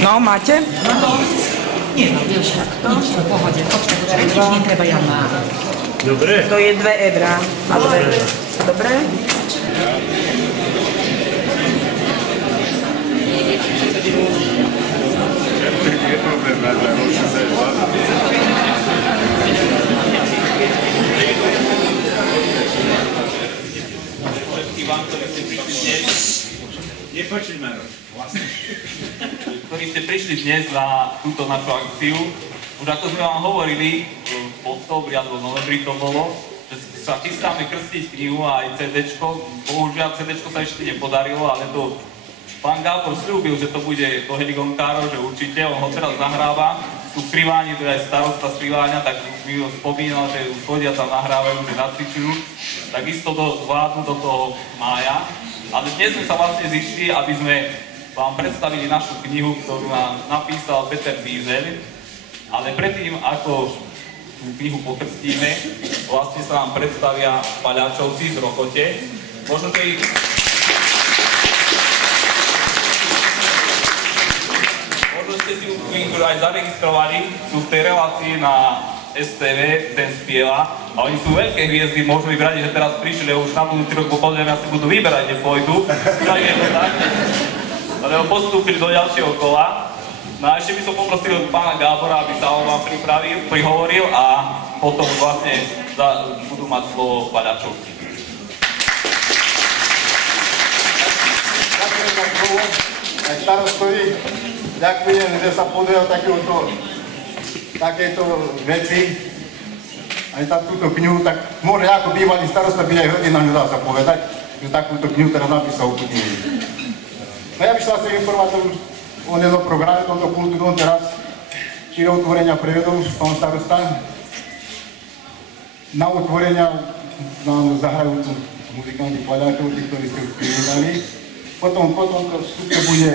No, máte? Nie, no wiesz jak to? Idź po pochodzie, počkaj, nie treba, ja mám. Dobre. To je 2 eurá. A 2. Dobre? Ktorí ste prišli dnes na túto našu akciu, už ako sme vám hovorili, v októbri alebo v novembri to bolo, že sa chystáme krstiť knihu a aj CD-čko. Bohužiaľ CD-čko sa ešte nepodarilo, ale to pán Gábor sľúbil, že to bude do Heligonkárov, že určite, on ho teraz nahráva. Tu v Kriváni, to je aj starosta z Kriváňa, tak mi ho spomínal, že už chodia tam nahrávajú, že nacvičujú. Takisto to zvládnu do toho mája. Ale dnes sme sa vlastne zišli, aby sme vám predstavili našu knihu, ktorú nám napísal Peter Bízel. Ale predtým, ako tú knihu pokrstíme, vlastne sa nám predstavia paľačovci z Rochote. Možno, že ich... Možno ste si už aj zaregistrovali, sú v tej relácii na STV, ten spieva. A oni sú veľké hviezdy, môžu vybrať, že teraz prišli, už na budúci rok podľa si budú vyberať, kde pôjdu. Tak je to tak. Lebo postúpili do ďalšieho kola. No a ešte by som poprosil pána Gábora, aby sa on vám prihovoril a potom vlastne budú mať slovo paľačovci. Ďakujem za slovo. Aj starostovi, ďakujem, že sa podujal takéto veci. Aj túto knihu, tak môže ako bývalý starosta byť aj hrdina, nedá sa povedať, že takúto knihu teraz napísal úplne. No ja by som asi informoval o jednom programe, tomto kultu, teraz čiže otvorenia prevedol pán starosta. Na otvorenia nám zahrajú tu muzikanti paľačov, tí, ktorí ste už privídali. Potom to vstupe bude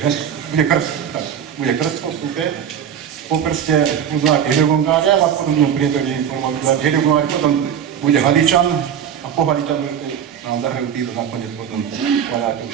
krst, bude krst po vstupe. Po krste budú nejaké Heligonkária a potom budú prieteli informovať Heligonkári, potom bude Haličan a po Haličanu nám zahrajú títo nakoniec potom paľačov.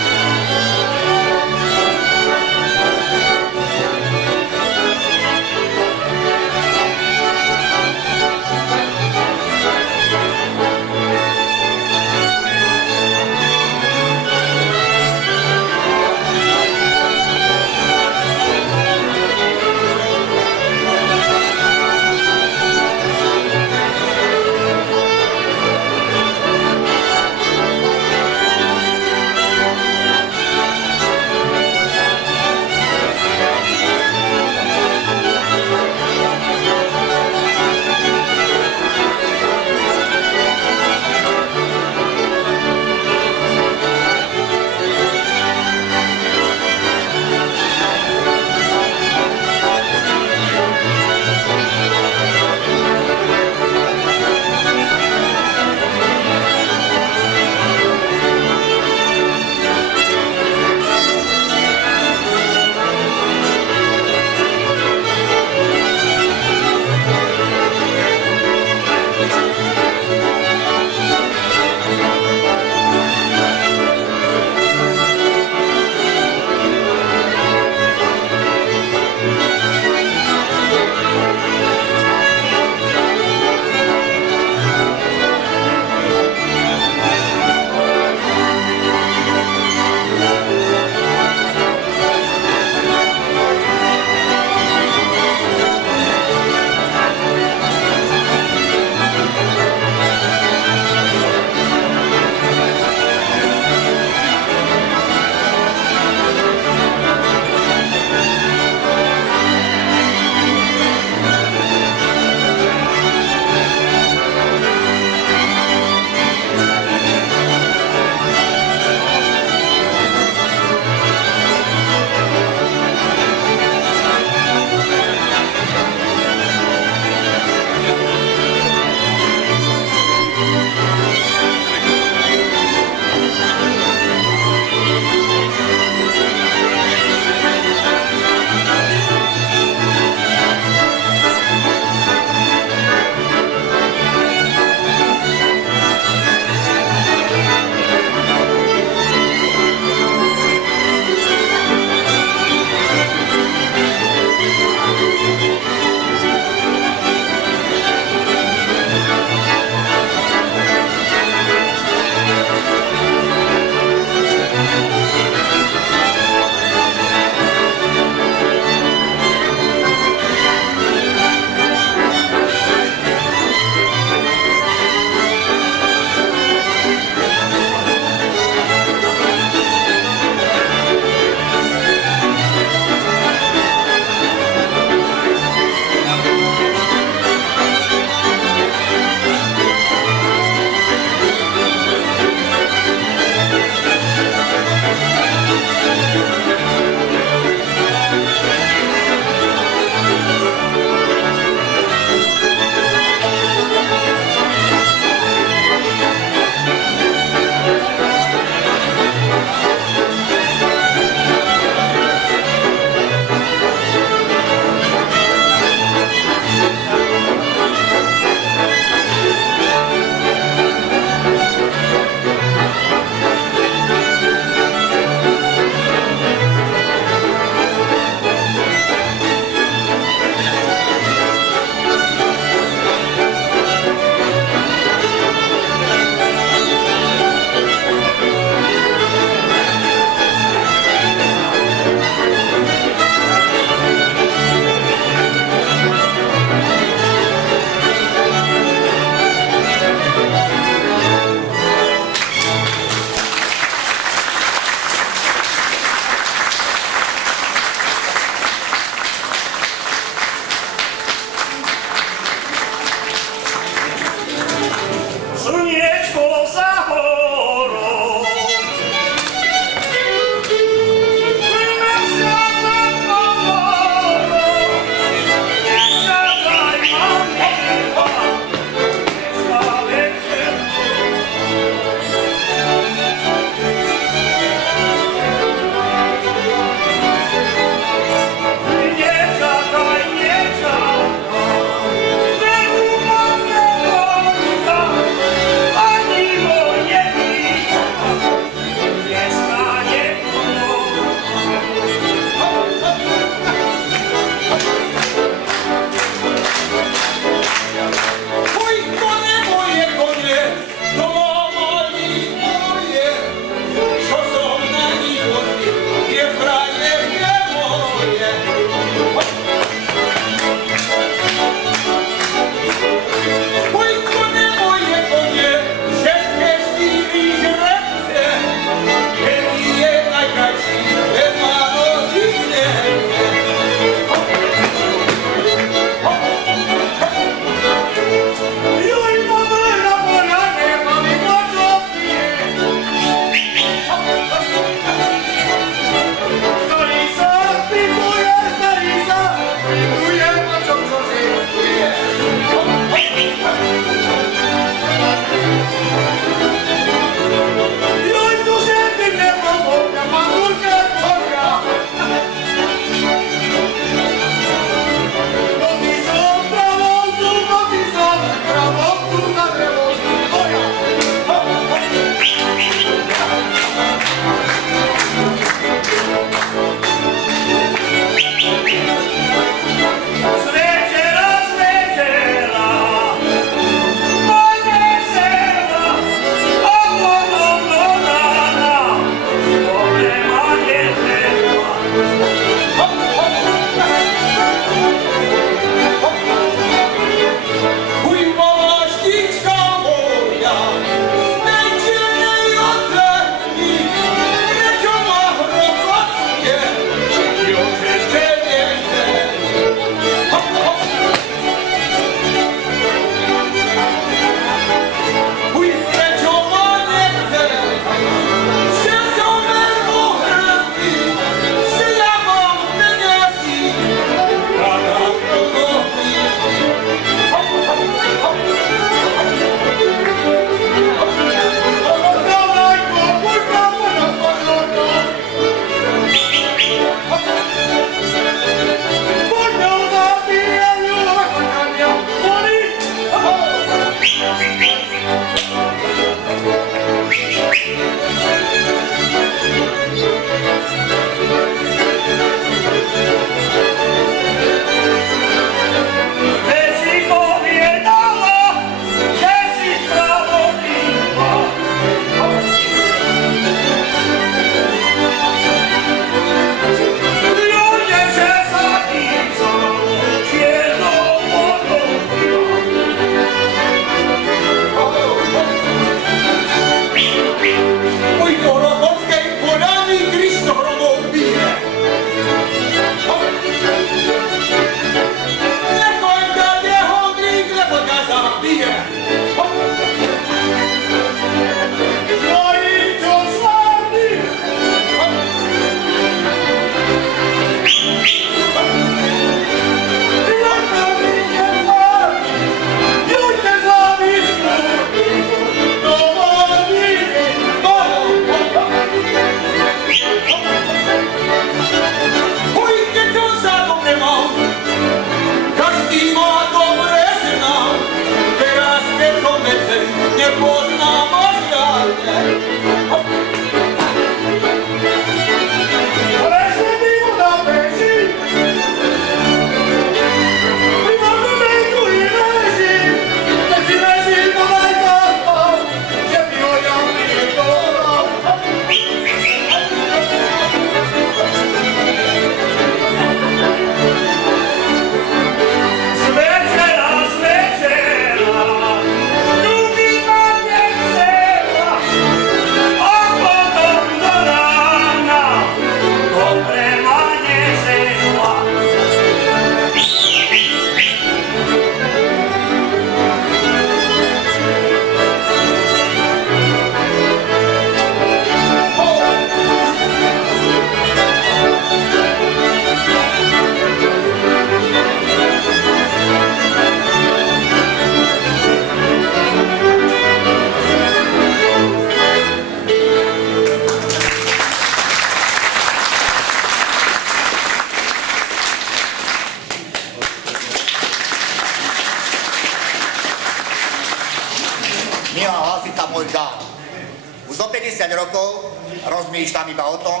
rokov rozmýšľam iba o tom,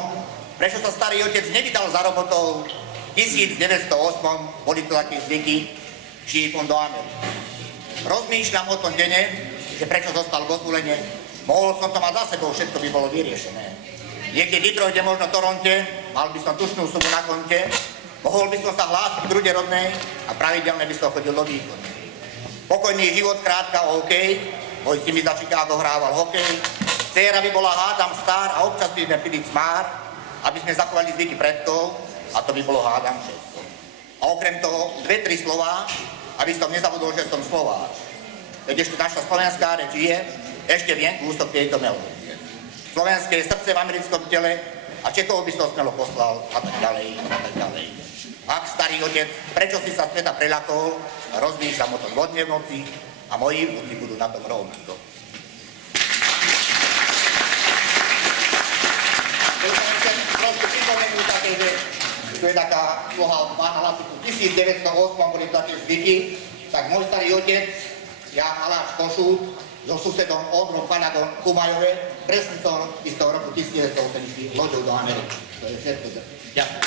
prečo sa starý otec nevydal za robotou v 1908, boli to také zvyky, šífom do Ameriky. Rozmýšľam o tom dene, že prečo zostal v Ozulene. Mohol som to mať za sebou, všetko by bolo vyriešené. Niekde v Detroite, možno Toronte, mal by som tušnú sumu na konte, mohol by som sa hlásiť k rude rodnej a pravidelne by som chodil do výkonu. Pokojný život, krátka, OK, môj syn mi za Chicago hrával hokej, dcéra by bola hádam star a občas by sme pili cmár, aby sme zachovali zvyky predkov a to by bolo hádam všetko. A okrem toho 2-3 slová, aby som nezabudol, že som Slováč. Keď ešte naša slovenská reč je, ešte viem kúsok tejto melódie. Slovenské srdce v americkom tele a Čechov by som smelo poslal a tak ďalej, a tak ďalej. Ak starý otec, prečo si sa sveta preľakol, rozmýšľam o tom vodne v noci a moji vnúci budú na tom rovnako. Chcem trošku pripomenúť také, že to je taká sloha od pána Lasiku. V 1908 boli také zvyky, tak môj starý otec, Jan Aláš Košút, so susedom Ondrom Panagom Kumajove, presne to istého roku 1980 loďou do Ameriky. To je všetko. Ďakujem.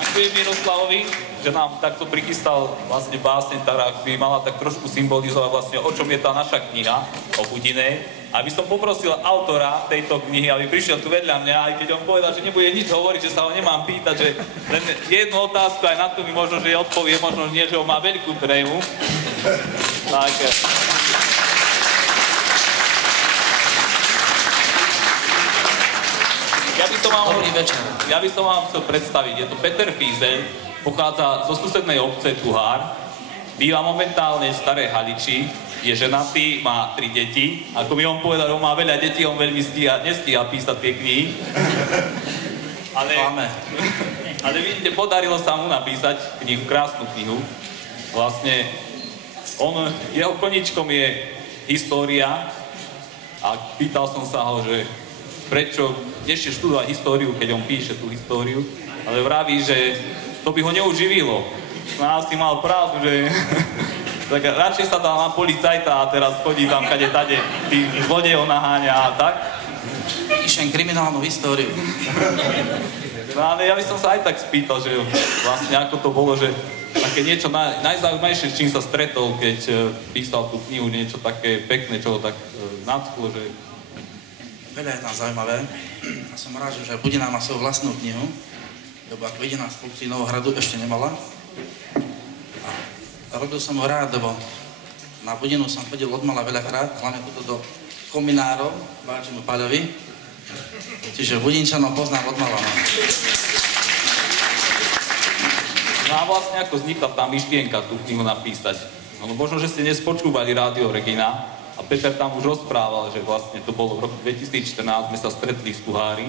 Ďakujem Miroslavovi, že nám takto prichystal vlastne básne, ktorá by mala tak trošku symbolizovať vlastne, o čom je tá naša kniha o Budinej. Aby som poprosil autora tejto knihy, aby prišiel tu vedľa mňa, aj keď on povedal, že nebude nič hovoriť, že sa ho nemám pýtať, že len jednu otázku, aj na to mi možno, že odpovie, možno nie, že ho má veľkú trému. Tak. Ja by som vám chcel predstaviť, je to Peter Fízel, pochádza zo susednej obce Tuhár, býva momentálne v Starej Haliči, je ženatý, má 3 deti. Ako mi on povedal, on má veľa detí, on veľmi nestíha písať tie knihy. Ale vidíte, podarilo sa mu napísať knihu, krásnu knihu. Vlastne, jeho koničkom je história a pýtal som sa ho, že prečo ešte študovať históriu, keď on píše tú históriu, ale vraví, že to by ho neuživilo. No asi mal pravdu, že tak radšej sa dal na policajta a teraz chodí tam kade-tade, tých zlodejov naháňa a tak. Píšem kriminálnu históriu. No ale ja by som sa aj tak spýtal, že vlastne ako to bolo, že také niečo najzaujímavejšie, s čím sa stretol, keď písal tú knihu, niečo také pekné, čo ho tak nadchlo, že... Veľa je tam zaujímavé. A som rád, že Budina má svoju vlastnú knihu, lebo ako jediná z funkcií Novohradu ešte nemala. A robil som ho rád, lebo na Budinu som chodil odmala veľakrát, hlavne tuto do kominárov, Váčimu Paľovi. Čiže Budinčanov poznám odmala. No a vlastne ako vznikla tá myšlienka tú knihu napísať? No možno, že ste nespočúvali Rádio Regina, a Peter tam už rozprával, že vlastne to bolo v roku 2014, sme sa stretli v Tuhári.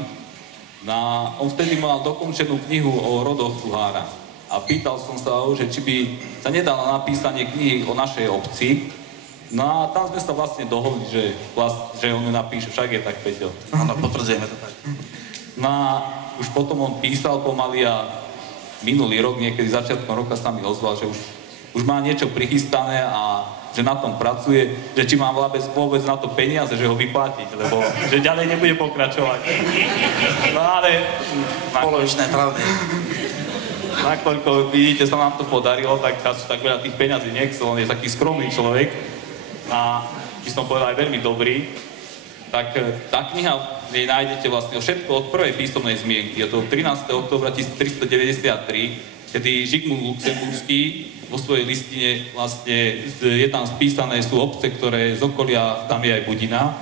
On vtedy mal dokončenú knihu o rodoch Tuhára. A pýtal som sa ho, že či by sa nedalo napísanie knihy o našej obci. No a tam sme sa vlastne dohodli, že on ju napíše, však je tak, Peťo. Áno, potvrdzujeme to tak. No a už potom on písal pomaly a minulý rok, niekedy začiatkom roka sa mi ozval, že už má niečo prichystané a že na tom pracuje, že či mám vôbec na to peniaze, že ho vyplatiť, lebo že ďalej nebude pokračovať. No ale... Polovičné pravdy. Nakoľko vidíte, sa nám to podarilo, tak veľa tých peňazí nechcel, on je taký skromný človek a by som povedal aj veľmi dobrý. Tak tá kniha, jej nájdete vlastne všetko od prvej písomnej zmienky. Je to 13. októbra 1393, kedy Žigmund Luxemburský vo svojej listine vlastne je tam spísané, sú obce, ktoré z okolia, tam je aj Budina.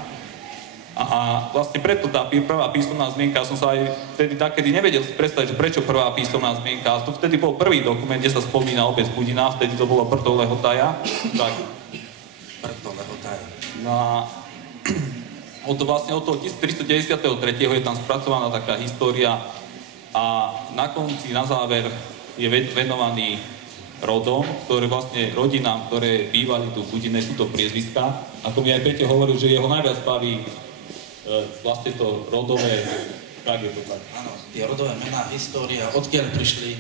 A vlastne preto tá prvá písomná zmienka, som sa aj vtedy takedy nevedel predstaviť, že prečo prvá písomná zmienka. A to vtedy bol prvý dokument, kde sa spomína obec Budina, vtedy to bolo Brdo Lehotaja. Tak. Brdo Lehotaja. No a od toho 1393. je tam spracovaná taká história a na konci, na záver je venovaný rodom, ktoré vlastne rodinám, ktoré bývali tu v Budine, sú to priezviská. Ako mi aj Peťo hovoril, že jeho najviac baví vlastne to rodové, tak je to tak. Áno, tie rodové mená, história, odkiaľ prišli,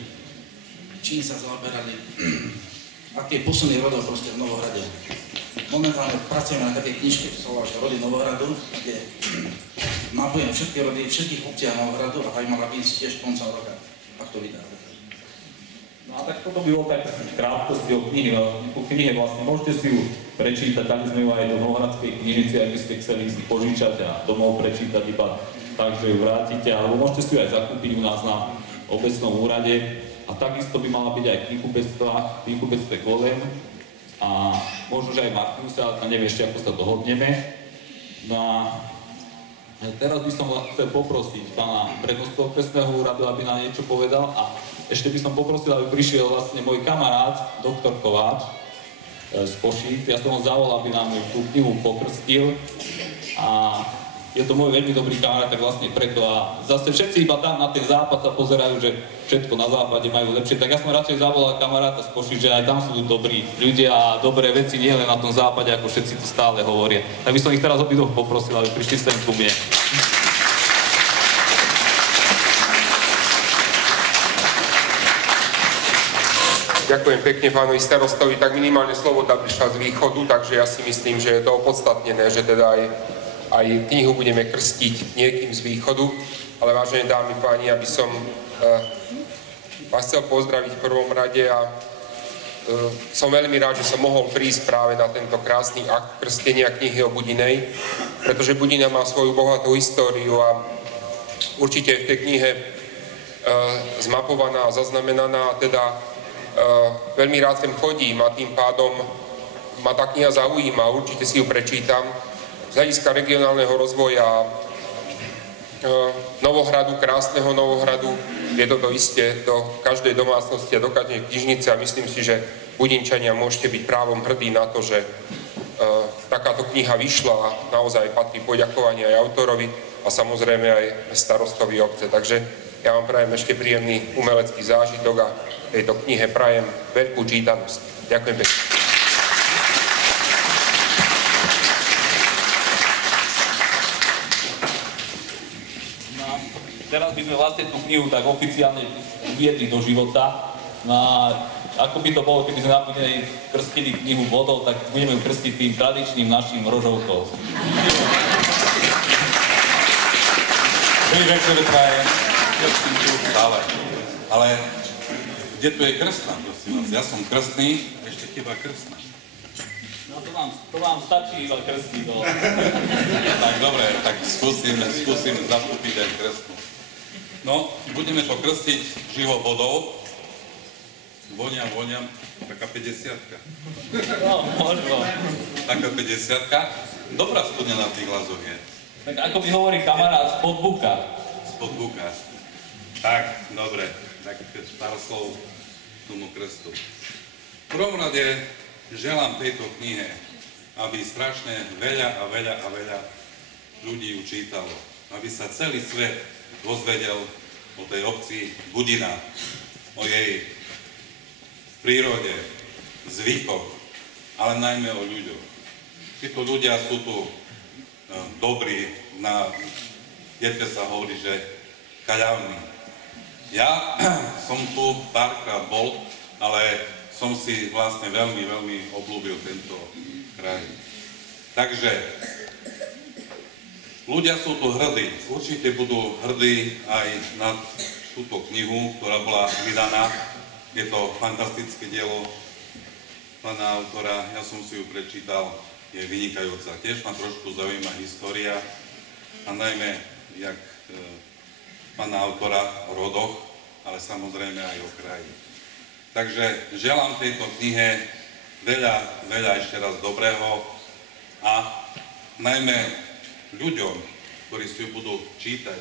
čím sa zaoberali, aké posuny rodov proste v Novohrade. momentálne pracujeme na takej knižke, čo sa volá Rody Novohradu, kde mapujem všetky rody, všetkých obcí Novohradu a tak mala byť tiež koncom roka, ak to vydá. No a tak toto by bolo tak v krátkosti o knihe vlastne môžete si ju prečítať, dali sme ju aj do Novohradskej knižnice, ak by ste chceli si požičať a domov prečítať iba tak, že ju vrátite, alebo môžete si ju aj zakúpiť u nás na obecnom úrade a takisto by mala byť aj knihkupectve Golem a možno, že aj Martinusa, a neviem ešte, ako sa dohodneme. No a teraz by som chcel poprosiť pána prednostu okresného úradu, aby nám niečo povedal a ešte by som poprosil, aby prišiel vlastne môj kamarát, doktor Kováč z Košíc. Ja som ho zavolal, aby nám tú knihu pokrstil a je to môj veľmi dobrý kamarát, tak vlastne preto a zase všetci iba tam na ten západ sa pozerajú, že všetko na západe majú lepšie, tak ja som radšej zavolal kamaráta z Košíc, že aj tam sú dobrí ľudia a dobré veci nie len na tom západe, ako všetci to stále hovoria. Tak by som ich teraz obidvoch poprosil, aby prišli sem ku mne. Ďakujem pekne pánovi starostovi, tak minimálne Sloboda prišla z východu, takže ja si myslím, že je to opodstatnené, že teda aj knihu budeme krstiť niekým z východu, ale vážené dámy, páni, aby som vás chcel pozdraviť v prvom rade a som veľmi rád, že som mohol prísť práve na tento krásny akt krstenia knihy o Budinej, pretože Budina má svoju bohatú históriu a určite je v tej knihe zmapovaná a zaznamenaná, teda veľmi rád sem chodím a tým pádom ma tá kniha zaujíma, určite si ju prečítam. Z hľadiska regionálneho rozvoja Novohradu, krásneho Novohradu, je toto isté do každej domácnosti a do každej knižnice a myslím si, že Budinčania môžete byť právom hrdí na to, že takáto kniha vyšla a naozaj patrí poďakovanie aj autorovi a samozrejme aj starostovi obce. Takže ja vám prajem ešte príjemný umelecký zážitok a tejto knihe prajem veľkú čítanosť. Ďakujem pekne. Teraz by sme vlastne tú knihu tak oficiálne uviedli do života. No a ako by to bolo, keby sme napríklad krstili knihu vodou, tak budeme ju krstiť tým tradičným našim rožovkou. Dobrý večer, prajem. Ale kde tu je krstná, prosím vás? Ja som krstný, ešte chýba krstná. No to vám stačí iba krstný do... Tak dobre, tak skúsim zastúpiť aj krstnú. No, budeme to krstiť živou vodou. Voniam, taká 50-ka. No, možno. Taká 50-ka. Dobrá spodňa na tých hlasoch je. Tak ako mi hovorí kamarát, spod buka. Spod buka. Tak, dobre. Tak pár slov tomu krstu. V prvom rade želám tejto knihe, aby strašne veľa ľudí ju čítalo. Aby sa celý svet dozvedel o tej obci Budina, o jej prírode, zvykoch, ale najmä o ľuďoch. Títo ľudia sú tu dobrí, na detke sa hovorí, že kaľavní. Ja som tu párkrát bol, ale som si vlastne veľmi obľúbil tento kraj. Takže ľudia sú tu hrdí, určite budú hrdí aj na túto knihu, ktorá bola vydaná. Je to fantastické dielo pána autora, ja som si ju prečítal, je vynikajúca. Tiež ma trošku zaujíma história a najmä, jak pána autora o rodoch, ale samozrejme aj o kraji. Takže želám tejto knihe veľa ešte raz dobrého a najmä ľuďom, ktorí si ju budú čítať,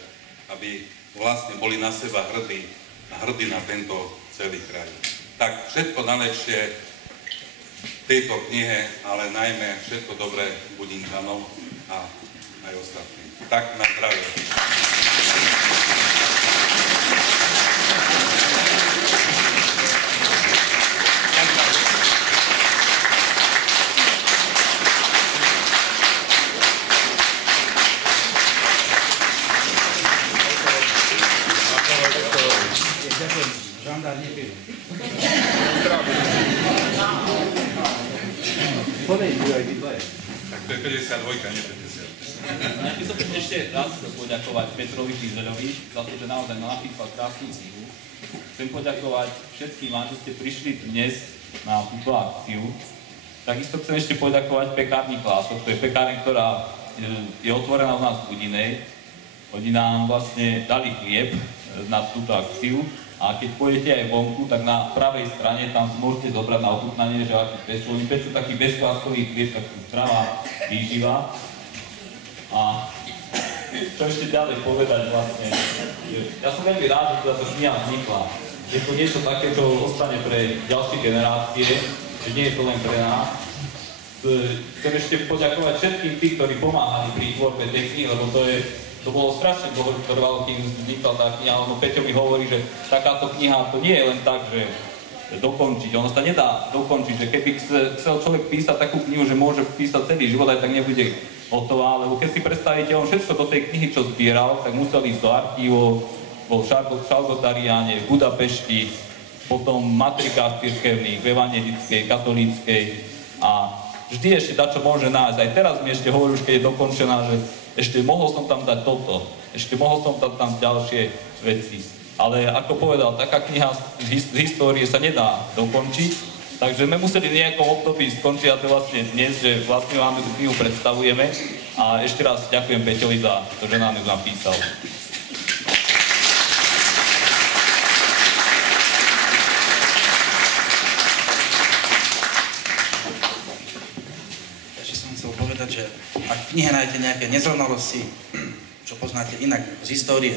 aby vlastne boli na seba hrdí na tento celý kraj. Tak všetko najlepšie tejto knihe, ale najmä všetko dobré Budinčanom a aj ostatným. Tak na zdravie. Žandár nepil. Zdravie. Podej tu aj vy dva. je 52, nie 50. Ja by som ešte raz chcel poďakovať Petrovi Fizelovi za to, že naozaj napísal krásnu knihu. Chcem poďakovať všetkým vám, že ste prišli dnes na túto akciu. Takisto chcem ešte poďakovať pekárni Klásov, to je pekárne, ktorá je otvorená u nás v Budinej. Oni nám vlastne dali chlieb na túto akciu a keď pôjdete aj vonku, tak na pravej strane tam môžete zobrať na ochutnanie, že aký pečú. Oni pečú taký bezkváskový chlieb, taký zdravá výživa. A čo ešte ďalej povedať vlastne, ja som veľmi rád, že táto kniha vznikla. Je to niečo také, čo ostane pre ďalšie generácie, že nie je to len pre nás. Chcem ešte poďakovať všetkým tým, ktorí pomáhali pri tvorbe tej knihy, lebo to bolo strašne dlho trvalo, kým vznikla tá kniha, lebo Peťo mi hovorí, že takáto kniha to nie je len tak, že dokončiť. Ono sa nedá dokončiť, že keby chcel človek písať takú knihu, že môže písať celý život, aj tak nebude hotová, lebo keď si predstavíte, on všetko do tej knihy, čo zbieral, tak musel ísť do archívov, bol v Šalgotariáne, v Budapešti, potom v matrikách cirkevných, v evangelickej, katolíckej a vždy ešte dačo môže nájsť. Aj teraz mi ešte hovorí, už keď je dokončená, že ešte mohol som tam dať toto, ešte mohol som tam dať ďalšie veci. Ale ako povedal, taká kniha z histórie sa nedá dokončiť, takže sme museli v nejakom období skončiť a to vlastne dnes, že vlastne vám tú knihu predstavujeme a ešte raz ďakujem Peťovi za to, že nám ju napísal. Ešte som chcel povedať, že ak v knihe nájdete nejaké nezrovnalosti, čo poznáte inak z histórie,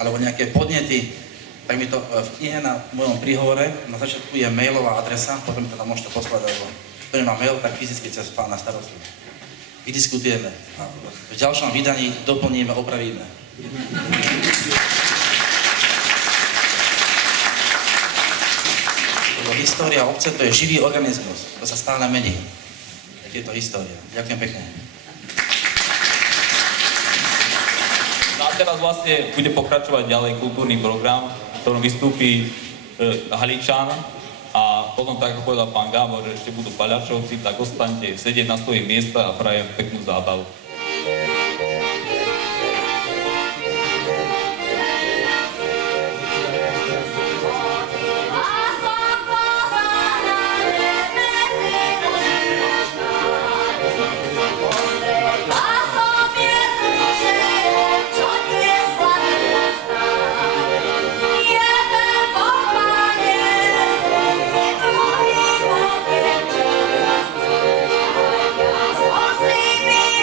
alebo nejaké podnety, tak mi to v knihe na mojom príhovore, na začiatku je mailová adresa, potom to tam môžete poslať, alebo kto nemá mail, tak fyzicky cez pána starostu. Vydiskutujeme a v ďalšom vydaní doplníme, opravíme. História obce to je živý organizmus, to sa stále mení. Je to história. Ďakujem pekne. No a teraz vlastne bude pokračovať ďalej kultúrny program, v ktorom vystúpi Haličan a potom, tak ako povedal pán Gábor, že ešte budú Paľačovci, tak ostaňte sedieť na svojich miestach a prajem peknú zábavu. Osíbí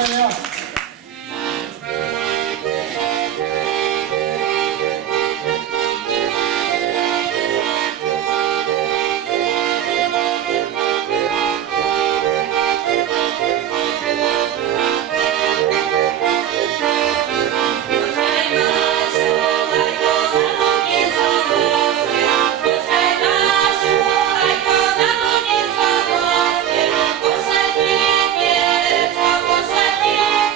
Dovidenia. Poslednie pieczko, poslednie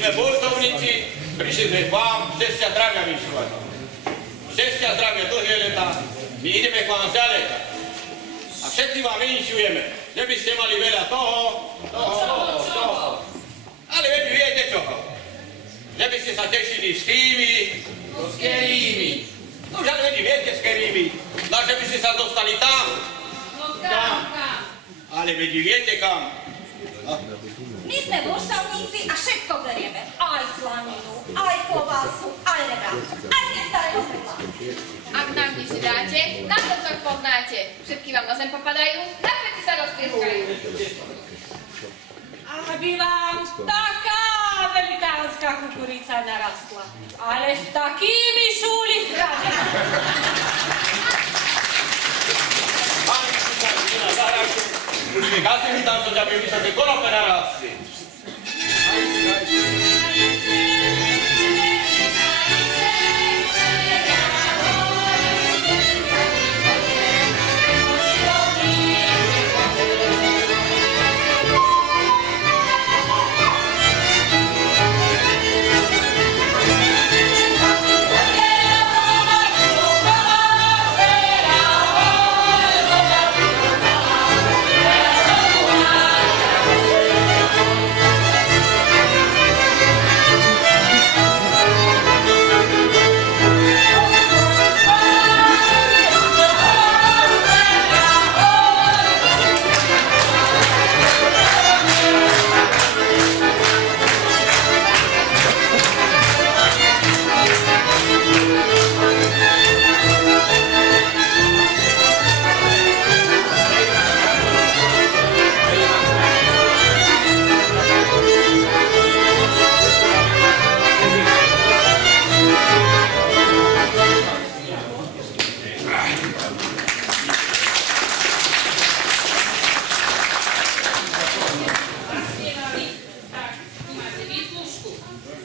sme bolsovníci, prišli sme k vám, šťastia zdravia vyšľovať. Šťastia zdravia, dlhé leta, my ideme k vám zďaleka. A všetci vám vyničujeme, že by ste mali veľa toho. Ale veď viete čoho. Že by ste sa tešili s tými, s kerými. No už ale veď viete s kerými. No že by ste sa dostali tam. No kam? Ale veď viete kam. My sme bolšovníci a všetko berieme. Aj slaninu, aj klobásu, aj rebra. Aj tie starého chleba. Ak nám nič dáte, na to, čo poznáte. Všetky vám na zem popadajú, na peci sa rozplieskajú. Aby vám taká velikánska kukurica narastla. Ale s takými šuliskami. Pani kúčanky na zahračku, už mi gazili tam, že aby vysoké konope narastli.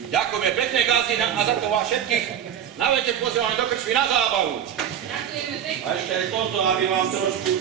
Ďakujeme pekné gazy a za to vás všetkých na večer pozývame do krčmy na zábavu. A ešte aj toto, aby vám trošku...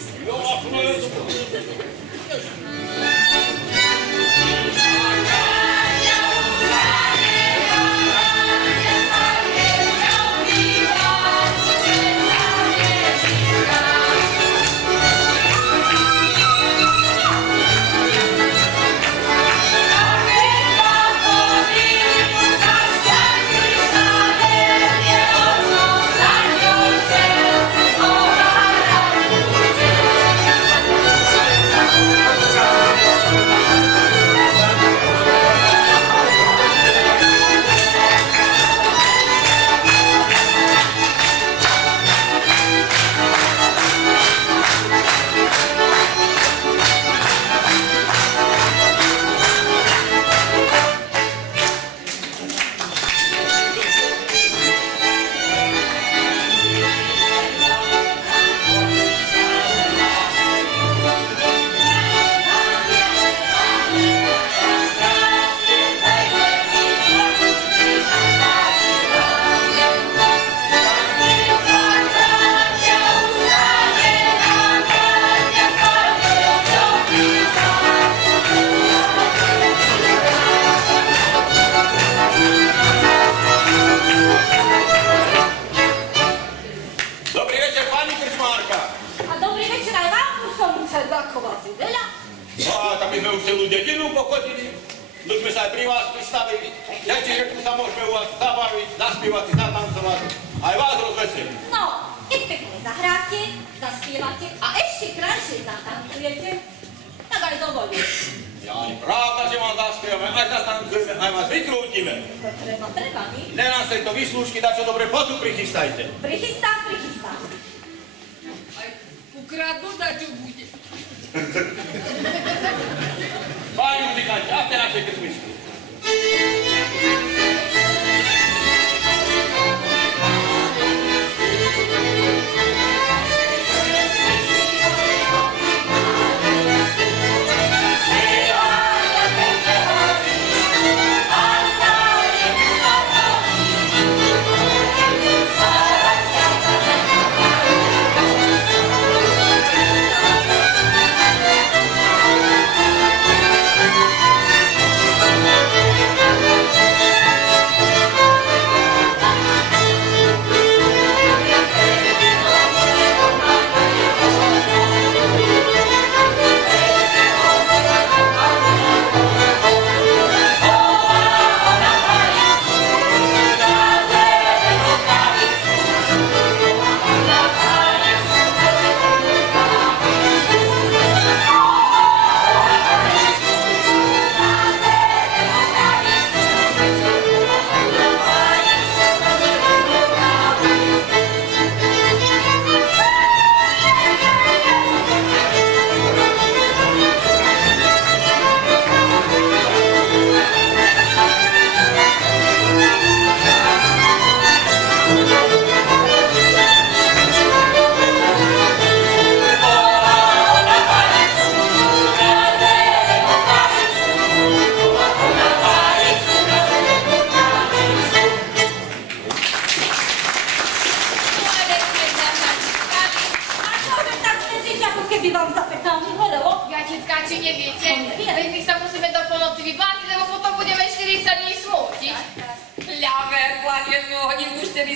Páni muzikanti, a teraz je krčmičky.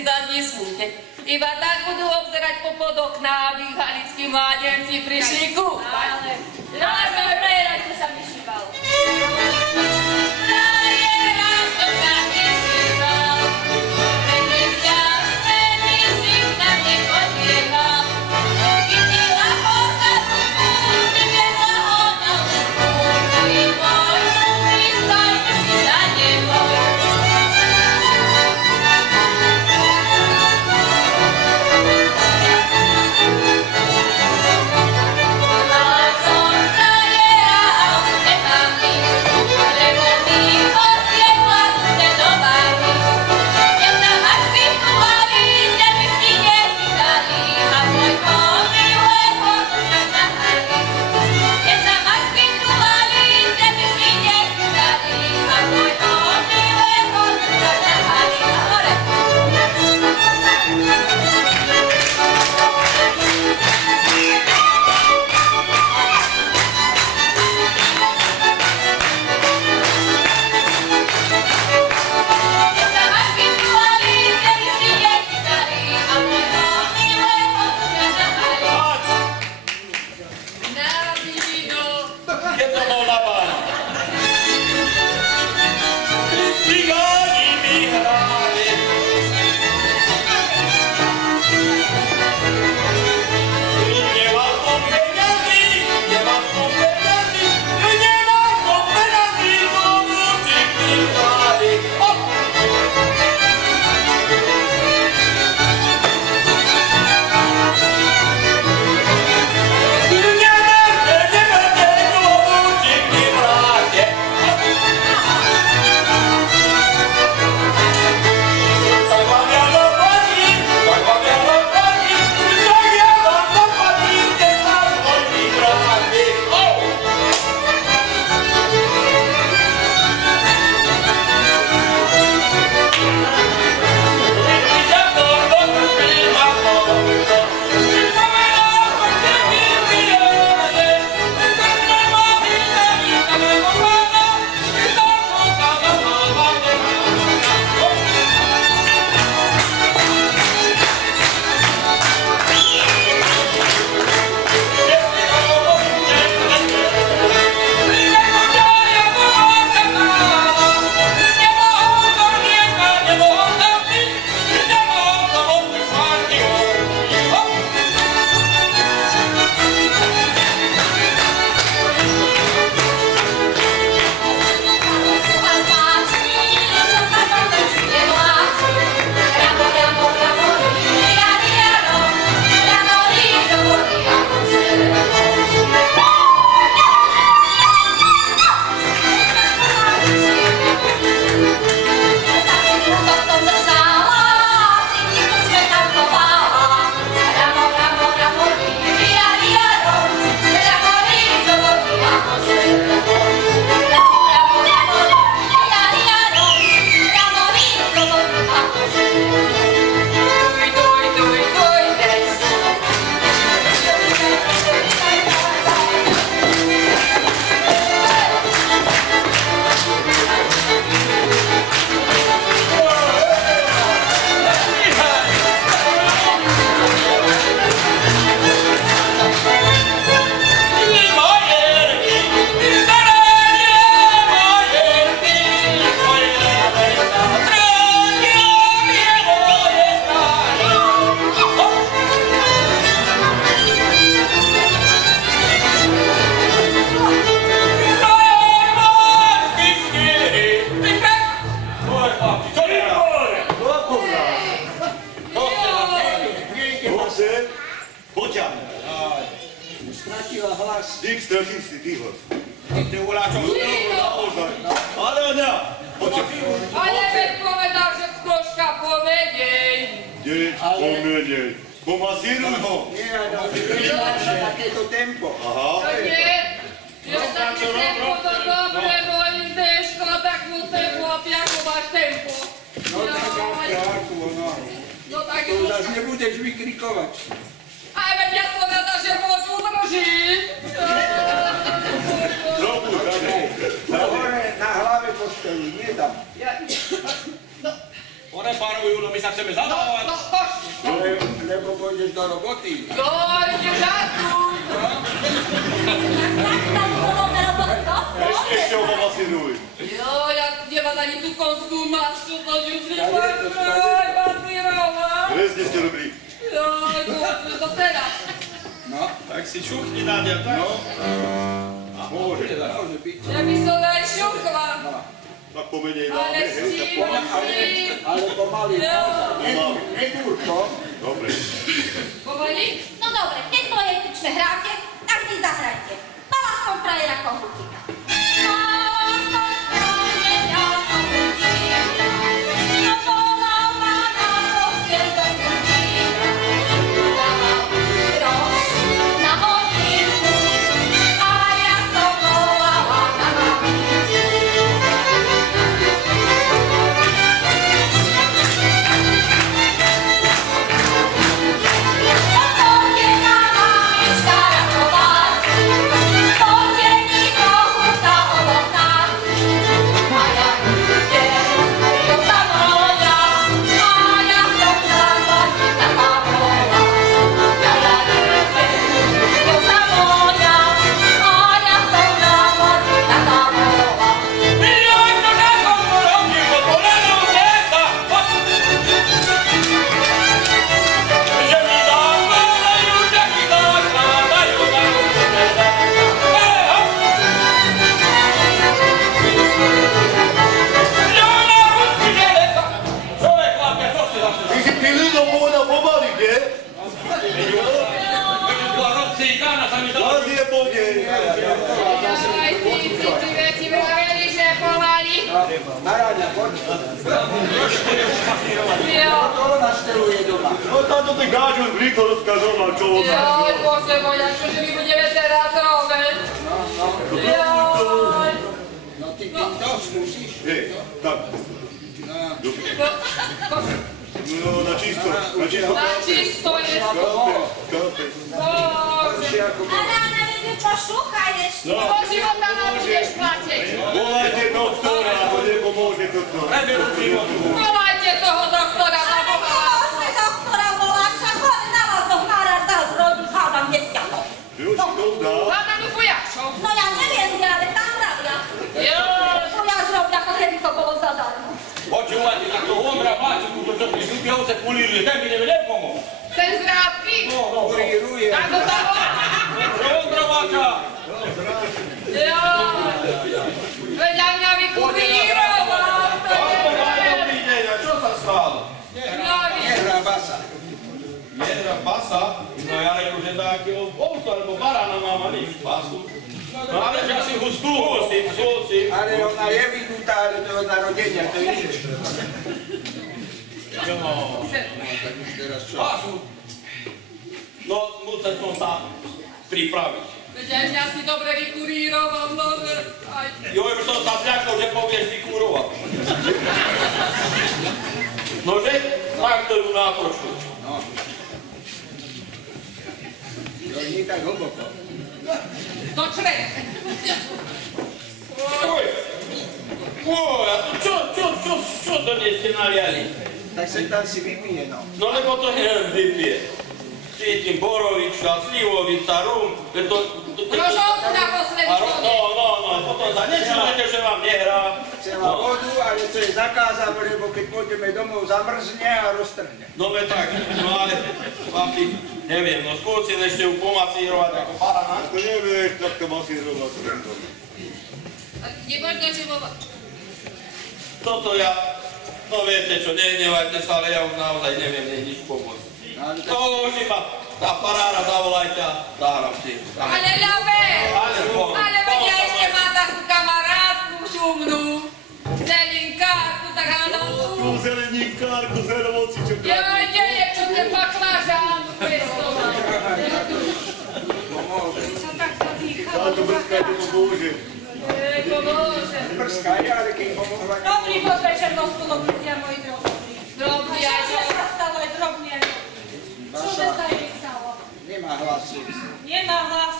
zadní smutne. Iba tak budú obzerať popod okna, aby halickí mládenci prišli ku. Ale prejrať, čo sa mi šíbalo. Ale veď povedal, že troška povedej. Pomasíruj ho. Nie, takéto tempo. Aha. To nie. Ja také tempo to dobre, môj Deško, tak mu tempo a piako máš tempo. No tak ako, no. No tak to zase nebudeš vykrikovať. Aj veď ja som rada, že môj udrží. Hore na hlave postaví, nie tam. Poreparujú, no my sa chceme zadávať. No, poď. Lebo pôjdeš do roboty. Dojde žartuj. Tak tam bolo na robotu. Ešte ho fascinuj. Jo, ja nemám ani tú konskú masku, to už vypadaj, Martinova. Presne ste dobrý. Joj, to teraz. No, tak si čuchni, Nadia, tak? No. Môže. Ja by som aj šukla. Tak pomenej dáme. Ale štívací. Ale pomaly. Nedúrko. Dobre. Pomaly? No dobre, keď moje tučne hráte, tak vy zahrajte. Mala som frajera kohutíka. Maráňa, poď. To ona šteluje doma. No táto ten gáčo rýchlo rozkazoval, čo ona. Joj, Bože môj, a čože my budeme teraz robiť? Joj. No ty to skúsiš. Hej, tak. No, na čisto. Na čisto je to. Bože. Arána, vy pošúchaj ešte. Do života nám budeš platiť. Volajte doktora, to nepomôže toto. Volajte toho doktora, za Boha. Môžeme doktora volať, však on na vás dohnára dá zrodí, hádam desiatok. Hádam ju fujačov. No ja neviem, kde, ale tam rabia. Joj. Fujač robí, ako keby to bolo zadarmo. Počúvajte, tak to Ondra páči, túto čo tí ľudia sa kulíruje, ten mi nepomôže. Ten zrádky? Kuríruje. Tak to tam volá. Ondra máča. Joj. Veď aj mňa vykuríroval. Dobrý deň, a čo sa stalo? Nehrá basa. Nehrá basa? No ja reku, že takého ovca, alebo barána mám a nič basu. No ale že asi ho skúsim. Ale ona je vydutá, ale to je od narodenia, to je nič. Basu. No, musel som sa pripraviť. Veď aj mňa si dobre vykuríroval, no že aj... Joj, už som sa zľakol, že povieš vykúrovať. Nože, tak to ju nápočtu. No. To nie tak hlboko. Do črek. Oj, a to čo to dnes ste naliali? Tak sa tam si vypije, no. No lebo to vypije. Cítim borovička, slivovica, rum, Rožovku naposledy človek. No, potom sa nečujete, že vám nehrá. Chcela vodu, ale to je zakázané, lebo keď pôjdeme domov, zamrzne a roztrhne. No tak, no ale vám by, neviem, no skúsim ešte ju pomasírovať ako barana. To nevieš, tak to masírovať. Nepoď načumovať. Toto ja, no viete čo, nehnevajte sa, ale ja už naozaj neviem nič pomôcť. To už iba tá farára zavolajte a zahrám si. Ale ľavé! Ale veď ja ešte mám takú kamarátku šumnú. Zelinkárku, tak áno. Tú zeleninkárku, zerovoci, čo Jo, kde je čo ten baklažán pestoval? Sa tak zadýchalo. táto brzkaj to pomôže. Pomôže. Prskaj, ale keď pomohla... Dobrý podvečer, gospodom, ľudia moji drobní. Drobný aj Čo sa stalo aj drobný aj drobný? Čože sa jej stalo? Nemá hlasu. Nemá hlas.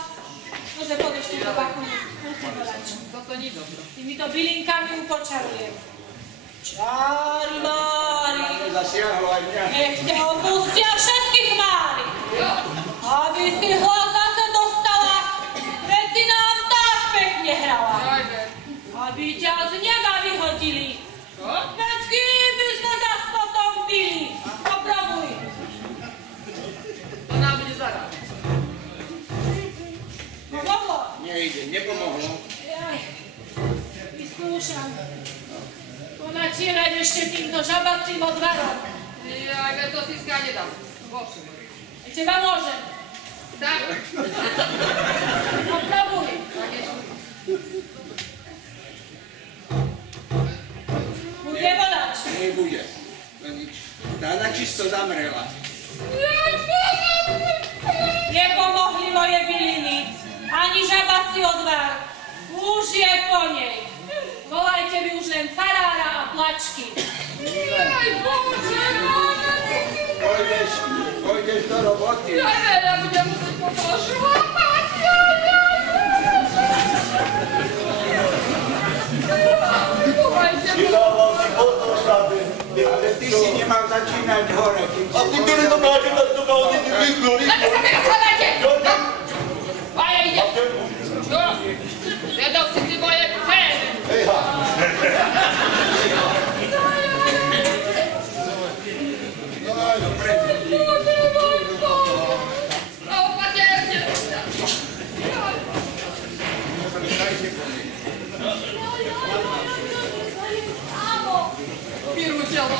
Môže podeš tu do bakonu. Skúsim volať. Toto nie dobro. Ty mi to bylinkami upočarujem. Čarimári, zasiahlo aj mňa. Nech ťa opustia všetky chmáry. Aby si ho zase dostala, veď si nám tak pekne hrala. Aby ťa z neba vyhodili. Veď kým by sme zas potom pili. Poprobuj. To nám bude zarábať. Pomohlo? Nejde, nepomohlo. Jaj, vyskúšam. Ponatierať ešte týmto žabacím odvarom. Jaj, veď to si skáde dám. Bože. Teba môžem. Tak. Poprobuj. Bude volač. Nebude. No nič. Tá načisto zamrela. Nepomohli moje byliny, ani žabací odvar. Už je po nej. Volajte mi už len farára a plačky. Jaj, Bože, máma. Pôjdeš do roboty. Ja veľa budem musieť potom šlapať. Vydával si potom šlape. Ale ty si nemal začínať hore. A ty to nedokáže dať do kaldy, ty vychlúri. Tak sa teraz hľadajte. A ja idem. Čo? Vedel si ty moje pene. Ejha. A opatrne. Biru telo.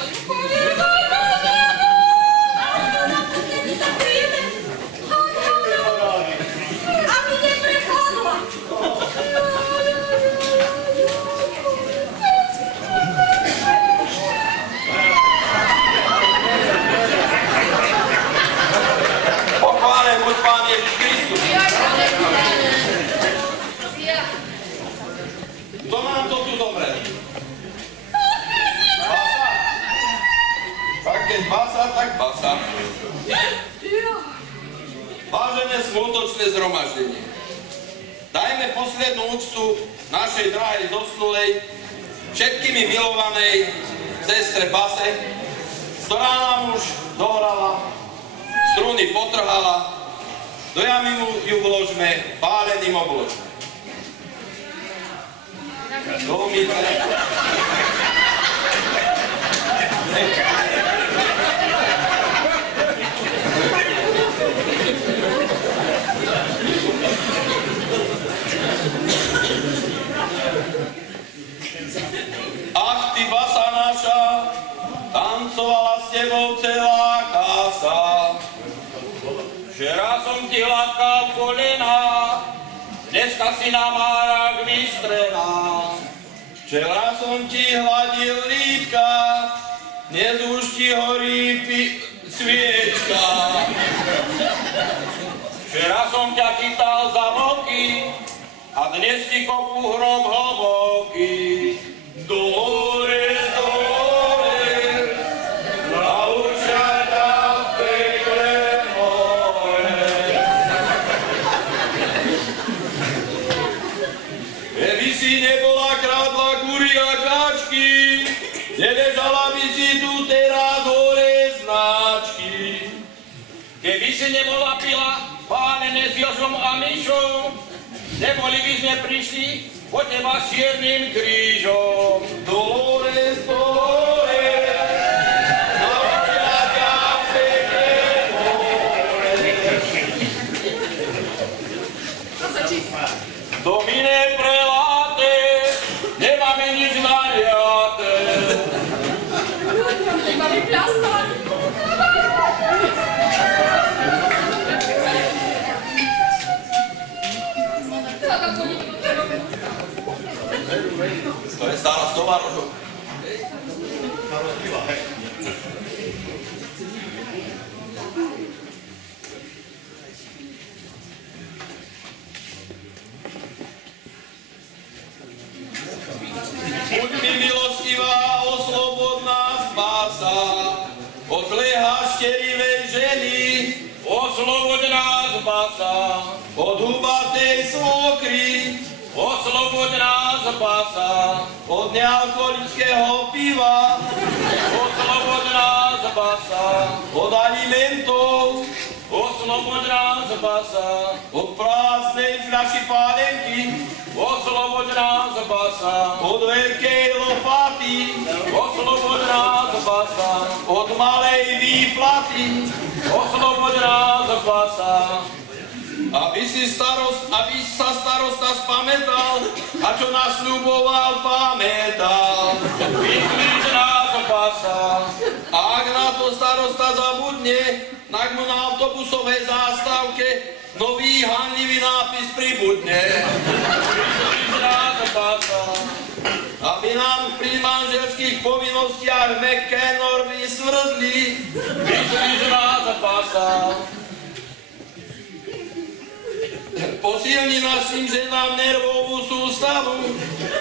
A mi neprechladla. Pochválen buď Pán Ježiš Kristus. Kto nám to tu zomrel? Basa? Tak keď basa, tak basa. Vážené smutočné zhromaždenie, dajme poslednú úctu našej drahej zosnulej, všetkými milovanej sestre Base, ktorá nám už dohrala, struny potrhala, do jamy ju vložme páleným obložme. Ach ty basa naša, tancovala s tebou celá kasa. Včera som ti hladkal kolena, dneska si na márach vystrená. Včera som ti hladil lítka, dnes už ti horí sviečka. Včera som ťa chytal za boky, a dnes ti kopu hrob hlboký. Dolores, Dolores, naučia ťa v pekle moje. Keby si nebola krádla kury a kačky, neležala by si tu teraz hore značky. Keby si nebola pila pálené s Jožom a Mišom, neboli by sme prišli po teba s čiernym krížom. Dolores, Dolores, naučia ťa v pekle moje. To my nepreláte, nemáme nič naliaté. Nemáme pľastať. To je stála stovarožov. Buď mi milostivá, oslobod nás, Basa, od zlej hašterivej ženy. Oslobod nás, Basa, Od hubatej svokry, oslobod nás, Basa, od nealkoholického piva, oslobod nás, spasa, od alimentov, osloboď nás spasa, od prázdnej fľaši pálenky, osloboď nás spasa, od veľkej lopaty, osloboď nás spasa, od malej výplaty, osloboď nás spasa. Aby sa starosta spamätal a čo nasľuboval, pamätal. Vyslíš nás spasa. A ak na to starosta zabudne, tak mu na autobusovej zástavke nový hanlivý nápis pribudne. Vyslíš nás spasa. Aby nám pri manželských povinnostiach mäkké normy svrdli. Vyslíš nás spasa. Posilni našim ženám nervovú sústavu,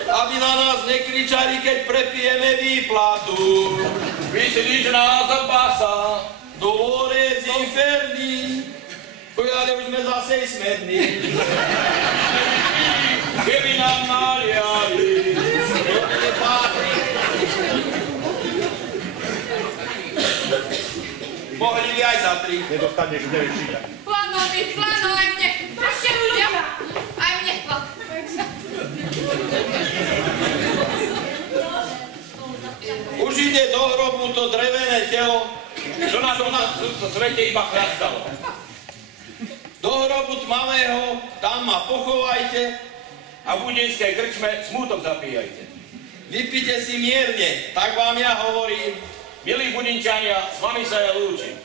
aby na nás nekričali, keď prepijeme výplatu. Vyslíš nás spasa, Dolores Inferni, ale už sme zase smední. Keby nám naliali, nepátri. Mohli by aj za 3. Nedostaneš 9 čítať. Plano, aj mne. Proste ľudia. Aj mne. Už ide do hrobu to drevené telo, čo na svete iba chrastalo. Do hrobu tmavého, tam ma pochovajte a v budenskej krčme smútok zapíjajte. Vypite si mierne, tak vám ja hovorím. Milí Budinčania, s vami sa ja lúčim.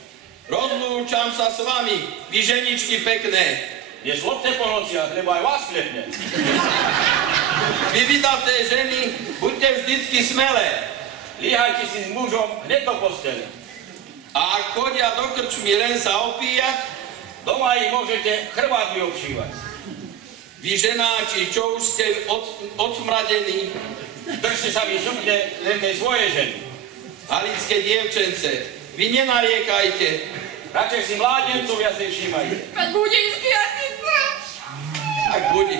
Rozlúčam sa s vami, vy ženičky pekné. Neslobte po nociach, lebo aj vás klepne. Vy vydaté ženy, buďte vždycky smelé. Líhajte si s mužom hneď do postele. A ak chodia do krčmy len sa opíjať, doma ich môžete chrbát vyobšívať. Vy ženáči, čo už ste odsmradení, držte sa vy sukne len tej svojej ženy. Halické dievčence, vy nenariekajte, radšej si mládencov viacej všímajte. Veď budinský artista. Tak budi.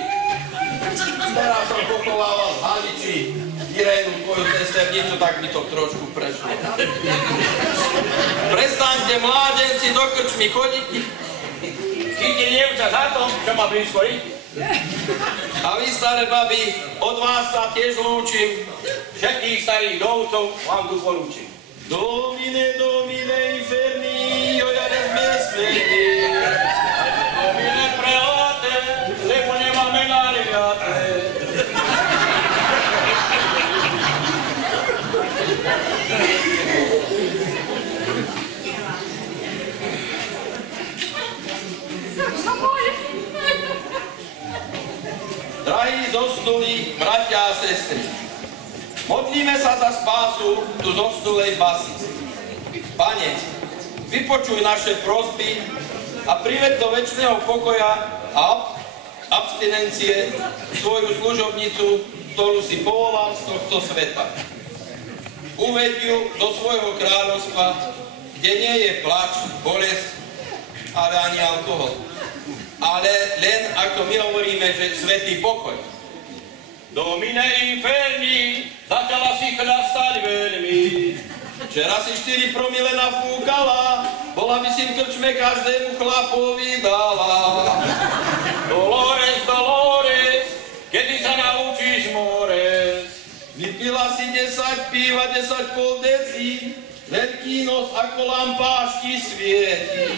Teraz som pochovával z Haliči Irénu, tvoju sesternicu, tak mi to trošku prešlo. Prestaňte mládenci do krčmy chodiť. Chytí dievča za to, čo ma blízko ryti. A vy, staré baby, od vás sa tiež lúčim. Všetkých starých dovcov vám tu porúčim. Domine, domine, inferni, oja nezmiesmení. Domine, preláte, lebo nemáme naliviate. Drahí zosnulí bratia a sestry, modlíme sa za spásu tu zosnulej basy. Pane, vypočuj naše prosby a priveď do večného pokoja a abstinencie svoju služobnicu, ktorú si povolal z tohto sveta. Uveď ju do svojho kráľovstva, kde nie je plač, bolesť, ale ani alkohol. Ale len ako my hovoríme, že svätý pokoj. Domine inferni, začala si chlastať veľmi. Včera si 4 promile nafúkala, bola by si v krčme každému chlapovi dala. Dolores, Dolores, kedy sa naučíš mores? Vypila si 10 píva, 10 pol deci, veľký nos ako lampáš ti svieti.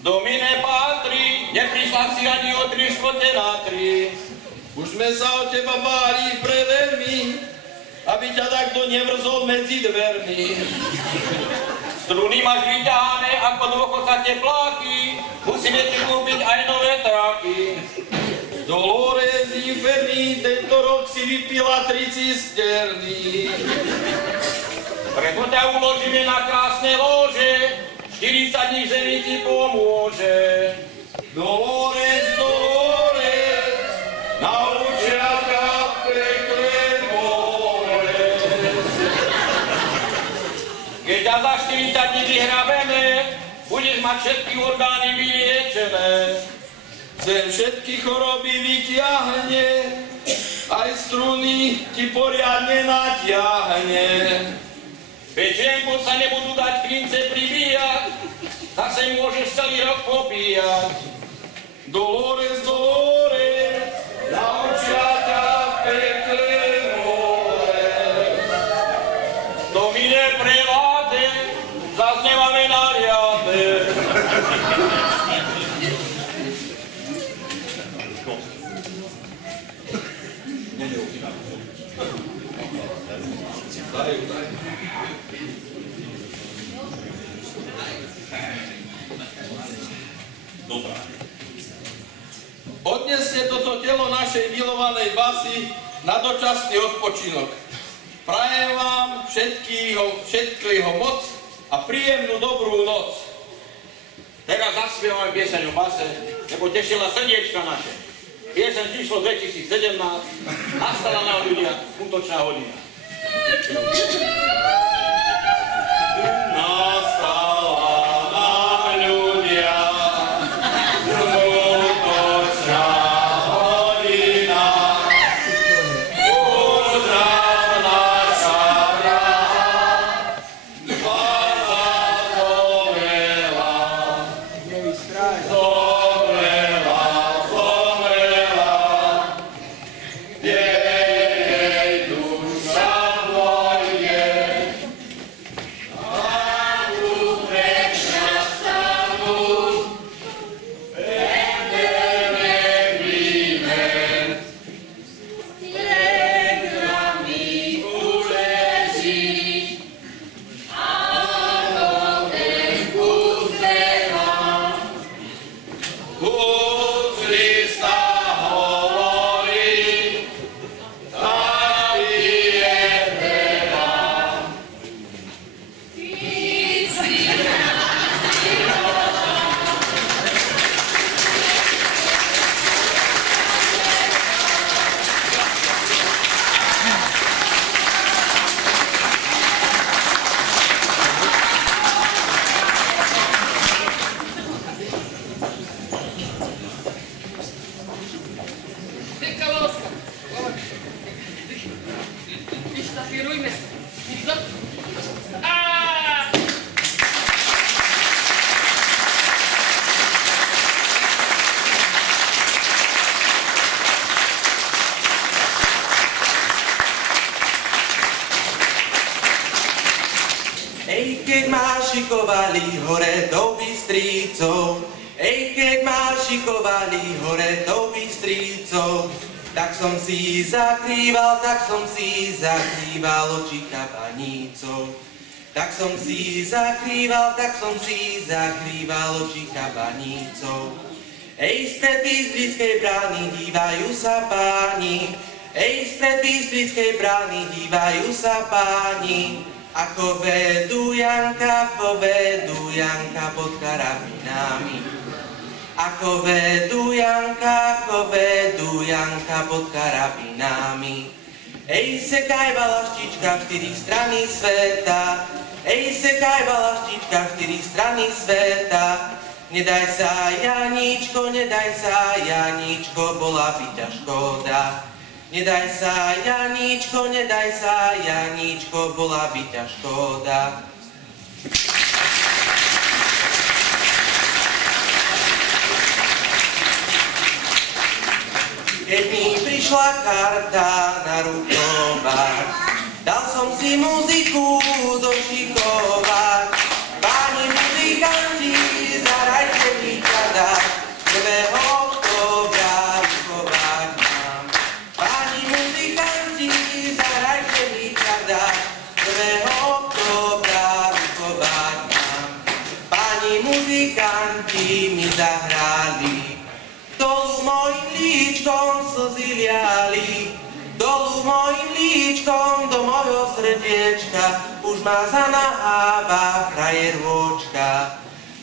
Domine patri, neprišla si ani o 3/4 na 3. Už sme sa o teba báli preveľmi, aby ťa takto nevrzol medzi dvermi. Struny máš vyťahané ako dôchodca tepláky, musíme ti kúpiť aj nové tráky. Dolores inferni, tento rok si vypila 3 cisterny. Preto ťa uložíme na krásne lóže, 40 dní v zemi ti pomôže. Dolores, Dolores, naučiaka pekle mores. Keď ťa za 40 dní vyhrabeme, budeš mať všetky orgány vyliečené. Zem všetky choroby vyťahne, aj struny ti poriadne natiahne. Pečenku sa nebudú dať klince pribíjať, zase môžeš celý rok popíjať. Dolores, Dolores, naučia ťa pekle more. To mi nepreváde, zas nemáme na riade. Odneste toto telo našej milovanej basy na dočasný odpočinok. Prajem vám všetkého moc a príjemnú dobrú noc. Teraz zaspievame pieseň o base, lebo tešila srdiečka naše. Pieseň číslo 2017, nastala nám ľudia skutočná hodina. Šikovali hore do Bystricov, keď ma šikovali hore do Bystricov, tak som si zakrýval oči kabanícov. Tak som si zakrýval oči kabanícov. Spred Bystrickej brány dívajú sa páni, spred Bystrickej brány dívajú sa páni. Ako vedú Janka pod karabinami. Ako vedú Janka pod karabinami. Sekaj balaštička, 4 strany sveta. Sekaj balaštička, 4 strany sveta. Nedaj sa Janíčko, bola by ťa škoda. Nedaj sa Janíčko, bola by ťa škoda. Keď mi prišla karta na rukovách, dal som si muziku došikovať. Páni muzikanti, zahrajte mi ťada, 1. októbra rukovať mám. Páni muzikanti, zahrajte mi ťada, 1. októbra rukovať mám. Páni muzikanti mi zahrali, dolu mojim líčkom slzy liali, dolu mojim líčkom do mojho srdiečka, už ma zanaháva frajerôčka.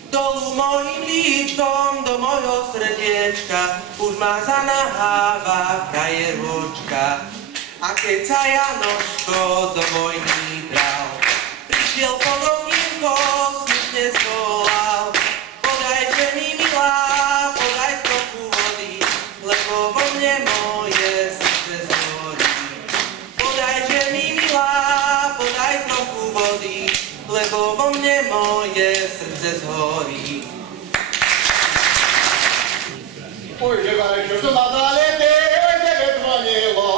Dolu mojim líčkom do mojho srdiečka, už ma zanaháva frajerôčka. A keď sa Janoško do vojny bral, prišiel podomníko, smutne zvolal, podajte mi milá, podaj trochu vody, lebo vo mne moje srdce zhorí. Podajte mi milá, podaj trochu vody, lebo mne moje srdce zhorí. Oj, že bare, čo to nadále tebe zvonilo.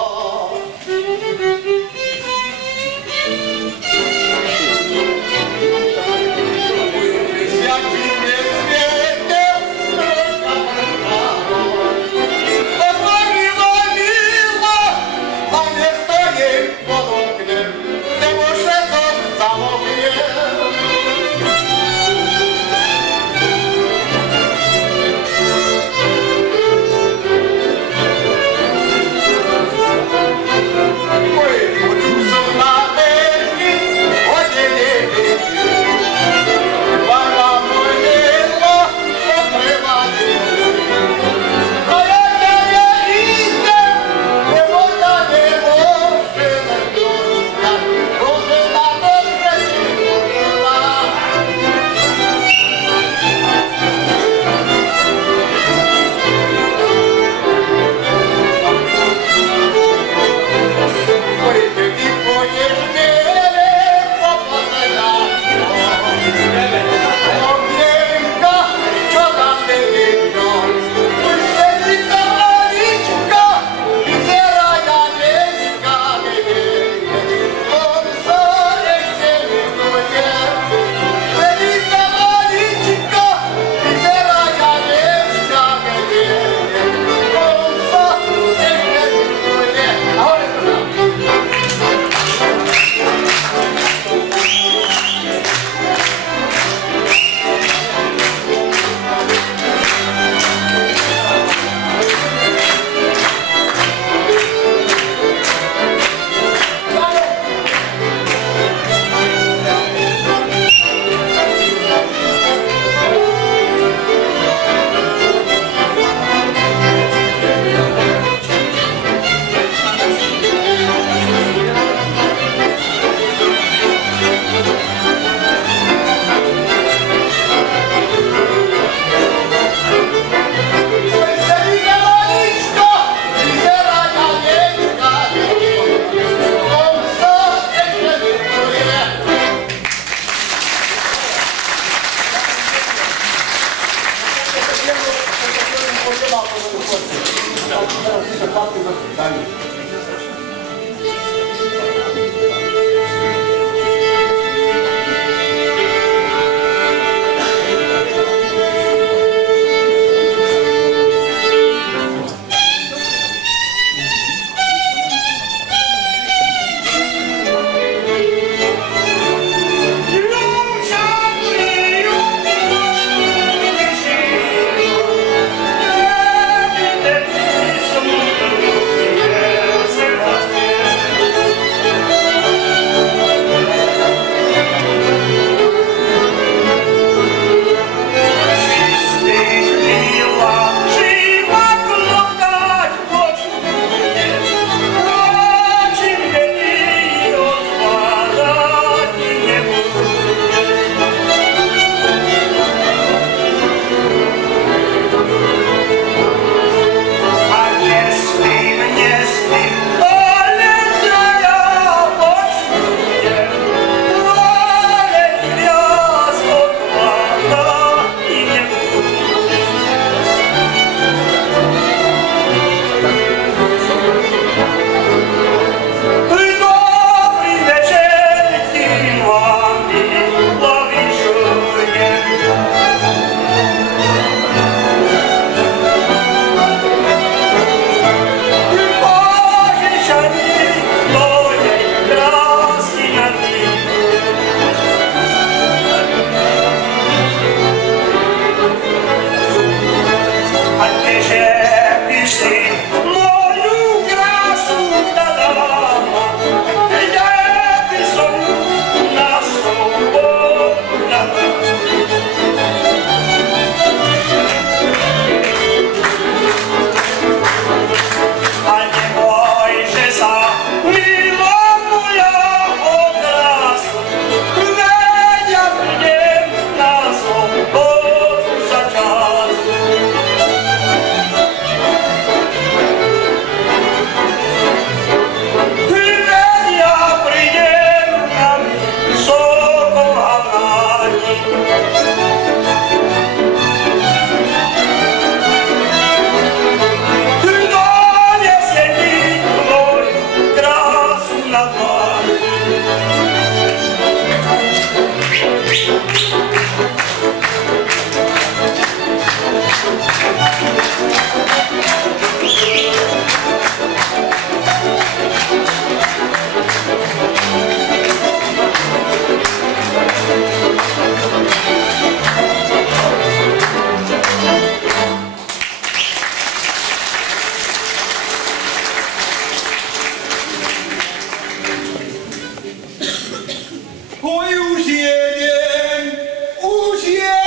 Oj, už jeden, už je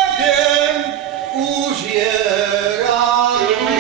ráno.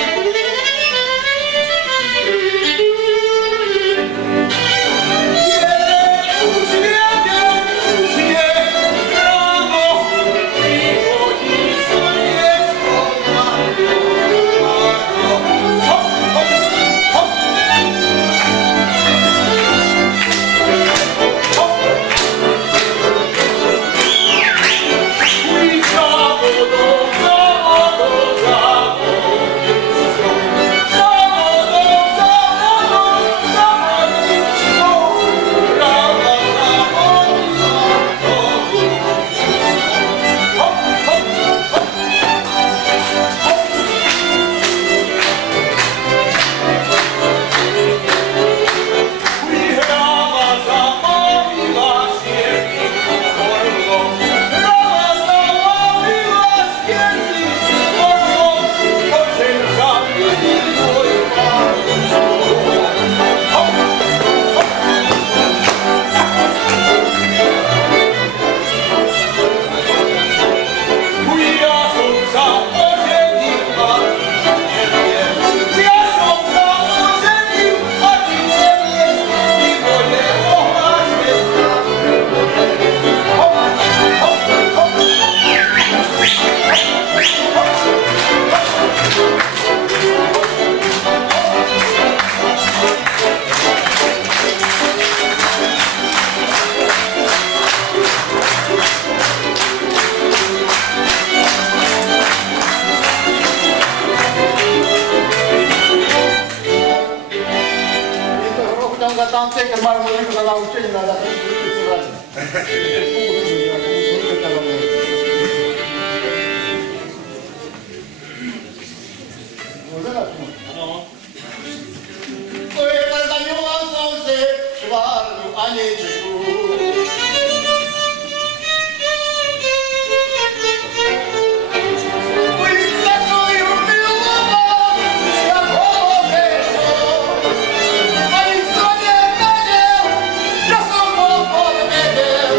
Ja som bol podvedel,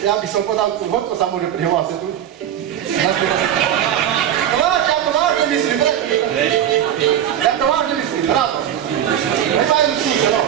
Ja by som podal tú hodku, sa môže prihlásiť tu. Ja to vážne myslím, ja to vážne myslím, rád. Nemajú skúse, no.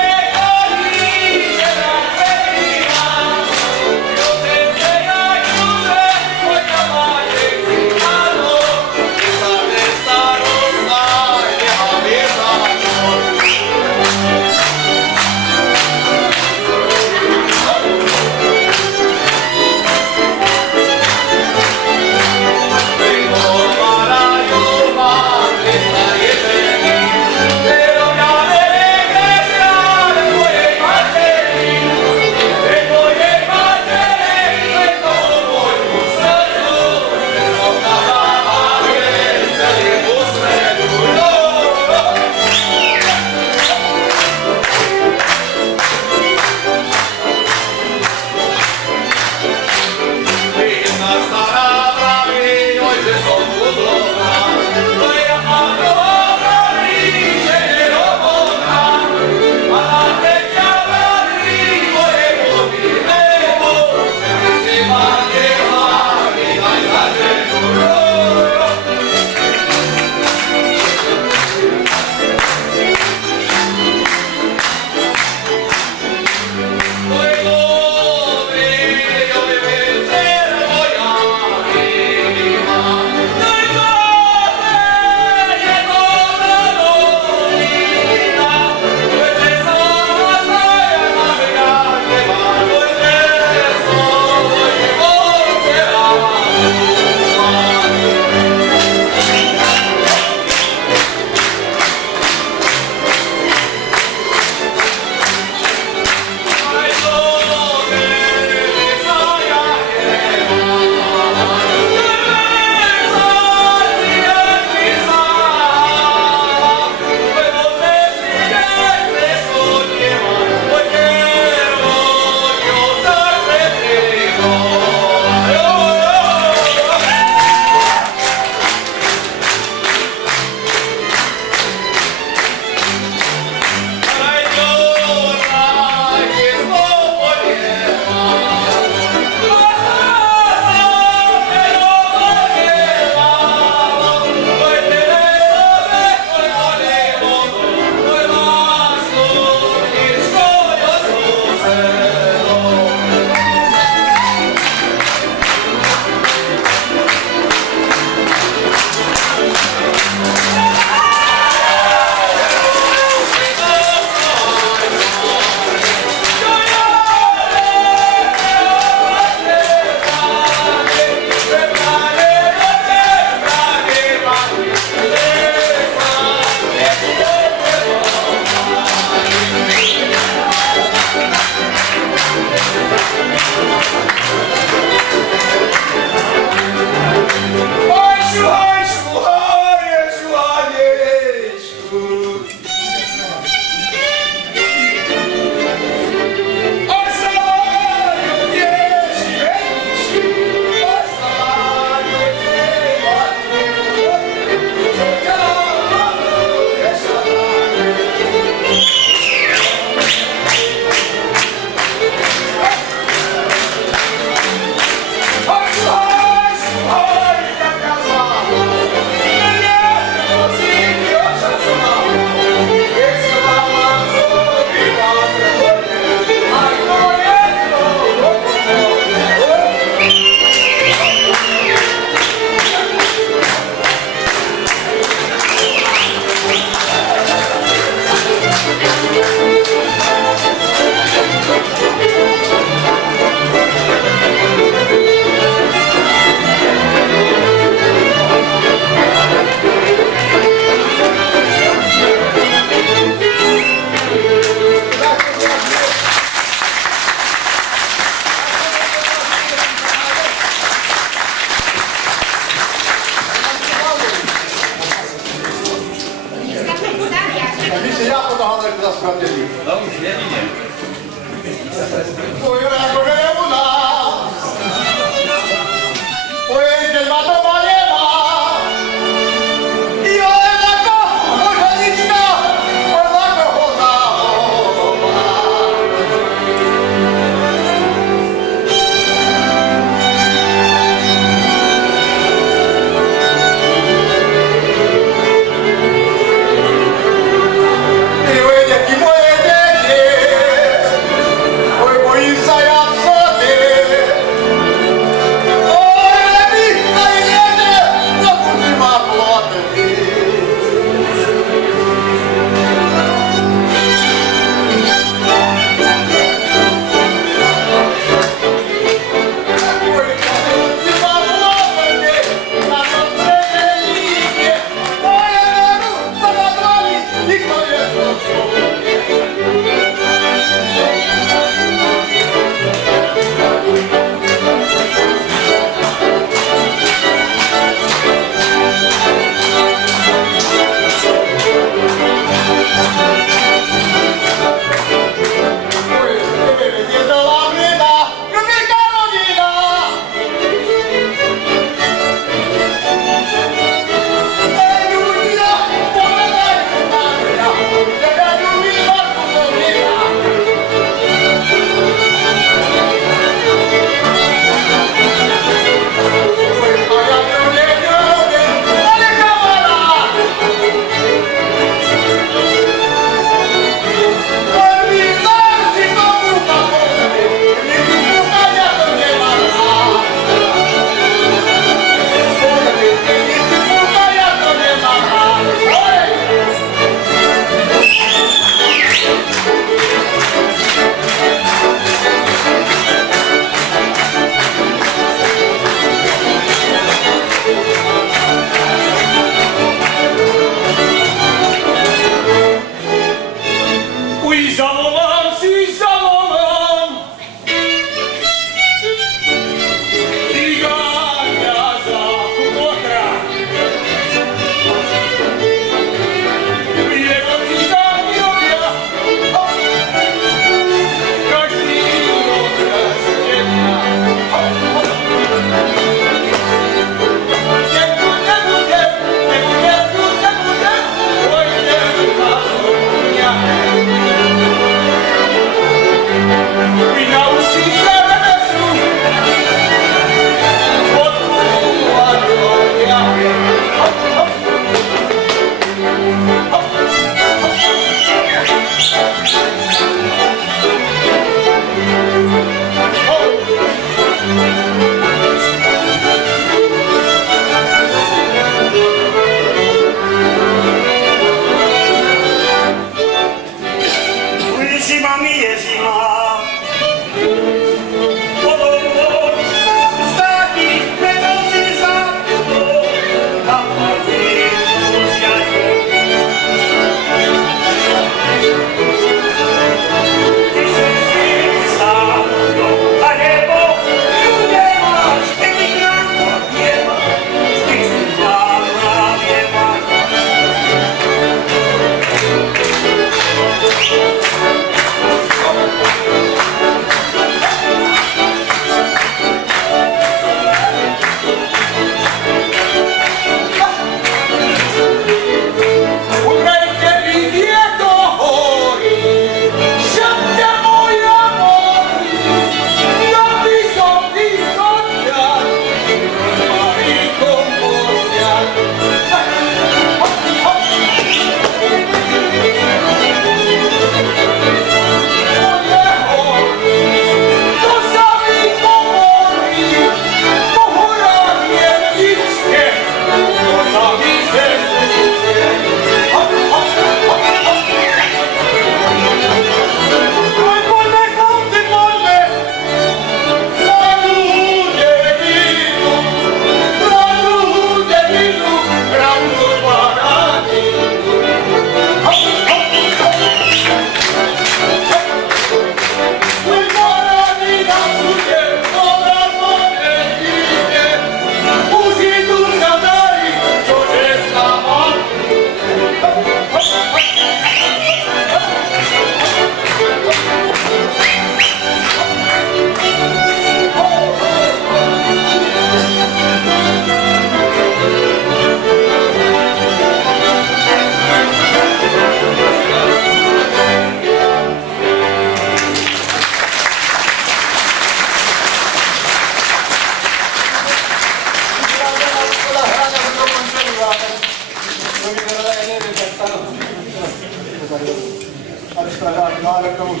to už.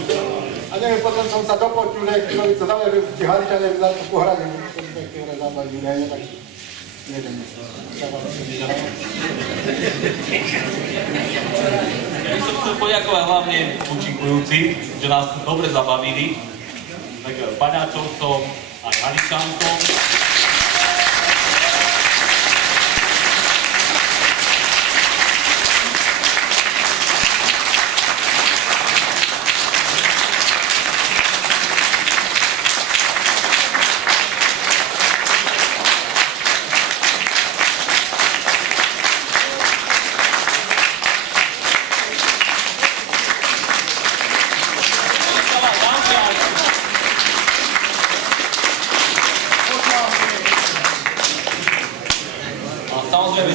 A neviem, potom som sa dopočul, že kto by to dal, že ti Haličania by dali to pohrať, že to by také hore zabavili, ne, tak neviem. Ja by som chcel poďakovať hlavne účinkujúci, že nás dobre zabavili, tak Baňáčovcom a Haličancom.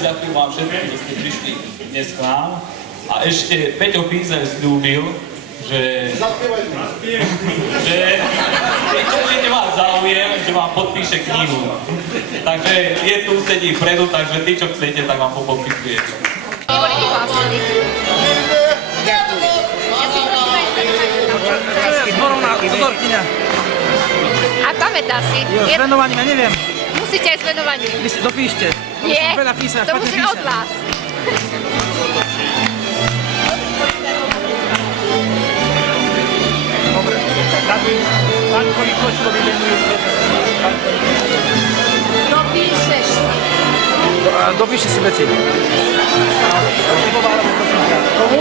Ďakujem vám všetkým, že ste prišli dnes k nám. A ešte Peťo Pízer sľúbil, že budete mať záujem, že vám podpíše knihu. Takže je tu, sedí vpredu, takže tí, čo chcete, tak vám popodpisuje. Zborovná pozorkyňa. A pamätá si? Jo, s venovaním, ja neviem. Musíte aj s venovaním. Vy si dopíšte. Nie, to musím od vás. Dobre. Pánkovi Kočkovi venujú. Dopíšeš si. Dopíšte si veci. Komu?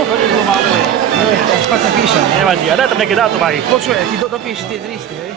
Špatne píšem. Nevadí, a daj tam nejaké dátum aj. Počuj, ty dopíš tie listy, hej?